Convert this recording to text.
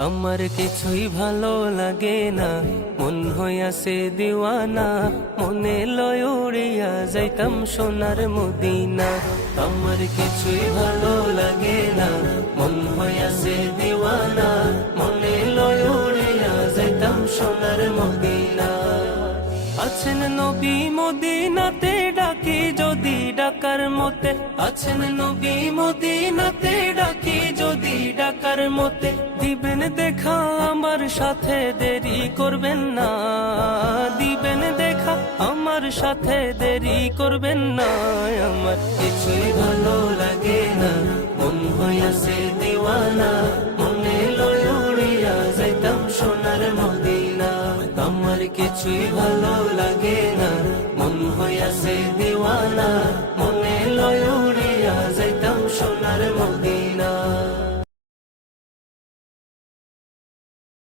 আমার কিছুই ভালো লাগে না, মন হইয়াছে দিওয়ানা, মনে লয় উড়িয়া যাইতাম সোনার মদিনা। আমার কিছুই ভালো লাগে না, মন হইয়াছে দিওয়ানা, মনে লয় উড়িয়া যাইতাম সোনার মদিনা। আছেন নবী মদিনাতে, ডাকি যদি ডাকার মতে, আছেন নবী মদিনাতে, ডাকি যদি ডাকার মতে, দিবেন দেখা আমার সাথে, দেরি করবেন না, দিবেন দেখা আমার সাথে, দেরি করবেন না। আমার কিছুই ভালো লাগে না, মন হইয়াছে দিওয়ানা, মনে লয় উড়িয়া যাইতাম সোনার মদিনা। আমার কিছুই ভালো লাগে না,